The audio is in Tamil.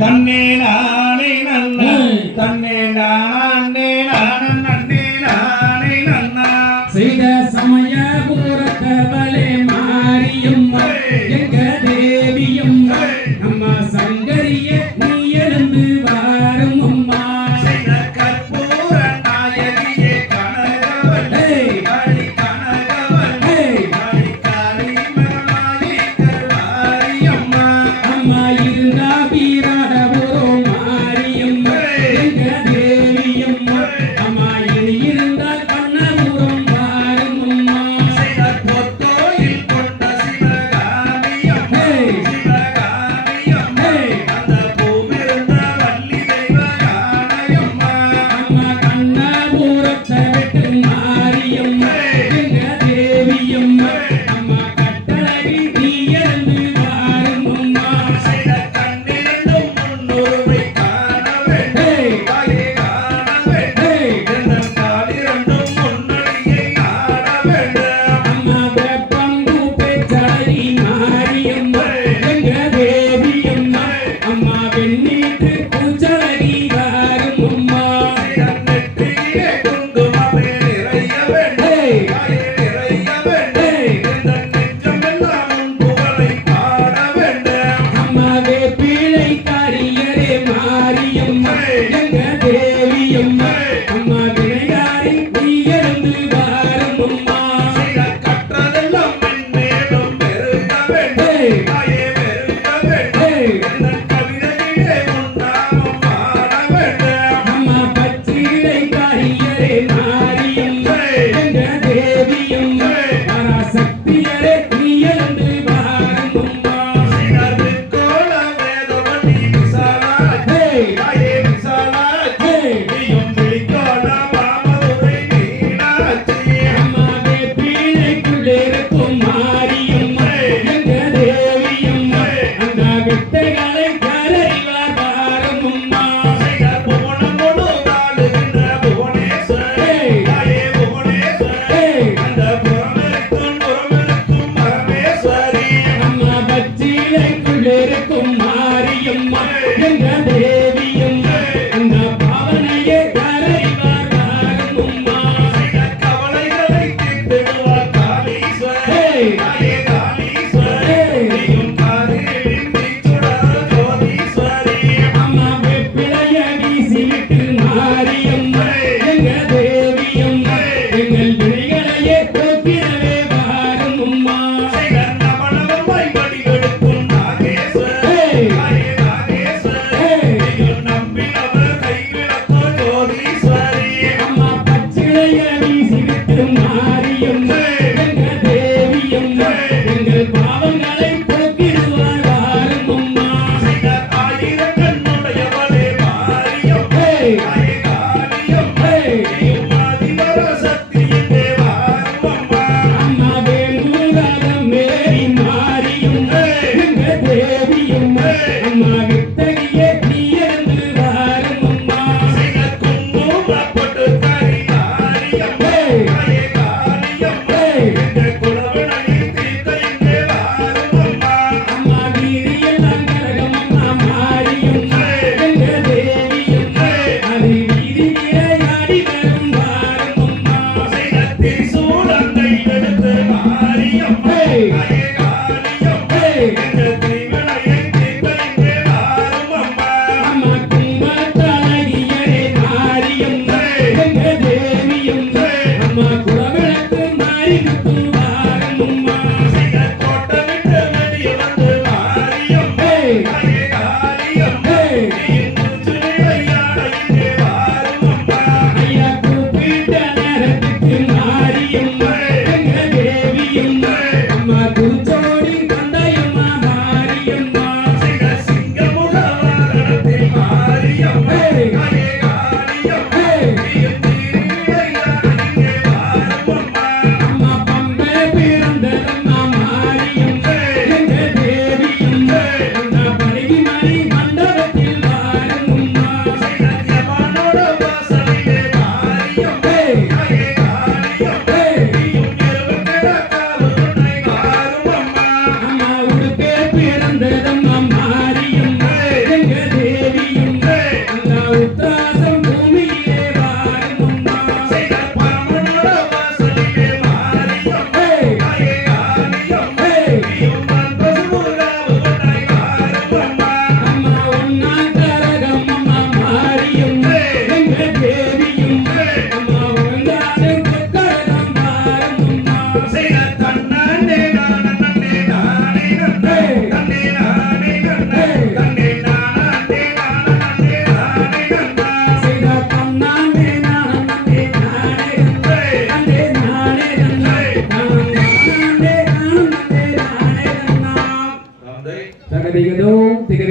தன்னே நானே நன்னா தன்னே நானே நானே நானே நன்னா செய்த சமய பூரத்தவளே மாரியம்மா எங்க தேவியம்மா நம்ம சங்கரிய நீ எழுந்து வாரும் அம்மா செய்த கற்பூர நாயகியே கனகவல்லே காளி கனகவல்லே காளி காளி மகமாயி கருமாரியம்மா அம்மா இருந்தா வீராடபுரோ மாரியம்மா எங்க தேவியம்மா அம்மா இனி இருந்தால் கண்ணபுரம் வாரும் அம்மா செய்த பொத்தோயில் கொண்ட சிவகாமியம்மா சிவகாமியம்மா அந்த பூமிருந்த வள்ளி தெய்வ யானையம்மா அம்மா கண்ணபுரத்தை விட்டு மாரியம்மா எங்க தேவியம்மா அம்மா கட்டழகி நீ எழுந்து வாரும் அம்மா செய்த கண்ணிரண்டும் முன்னுருவை காண வேண்டும் தாயே காண வேண்டும் எந்தன் காலிரண்டும் முன்னடியை நாட வேண்டும் அம்மா வெப்பம்பூ பெற்றழகி மாரியம்மா எங்க தேவியம்மா அம்மா வெண்ணீட்டு பூச்சழகி வாரும் அம்மா செய்த நெற்றியிலே குங்குமமே நிறைய வேண்டும் தாயே நிறைய வேண்டும் எந்தன் நெஞ்சமெல்லாம் உன் புகழை பாட வேண்டும் அம்மா வேப்பிலை காரியரே மாரியம்மா எங்க தேவியம்மா அம்மா விளையாடி நீ எழுந்து வாரும் அம்மா செய்த கற்றதெல்லாம் மென்மேலும் பெருக வேண்டும் தாயே பெருக வேண்டும் எந்தன் கவிதையிலே உன் நாமம் பாட வேண்டும் அம்மா பச்சிலை காரியரே மாரியம்மா எங்க தேவியம்மா பராசக்தியரே நீ எழுந்து வாரும் அம்மா செய்த கோல வேதவதி விசாலாட்சி தாயே விசாலாட்சி நீயும் விழிக்கோல மாமதுரை மீனாட்சி அம்மா வேப்பிலைக்குள்ளே இருக்கும் மாரியம்மா எங்க தேவியம்மா அந்த வித்தைகளை கரைவார் வாரும் அம்மா செய்த புவனமோடு வாழுகின்ற புவனேஸ்வரி தாயே புவனேஸ்வரி அந்த புறமெருக்கும் பரமேஸ்வரி அம்மா பச்சிலைக்குள்ளே இருக்கும் மாரியம்மா எங்க தேவி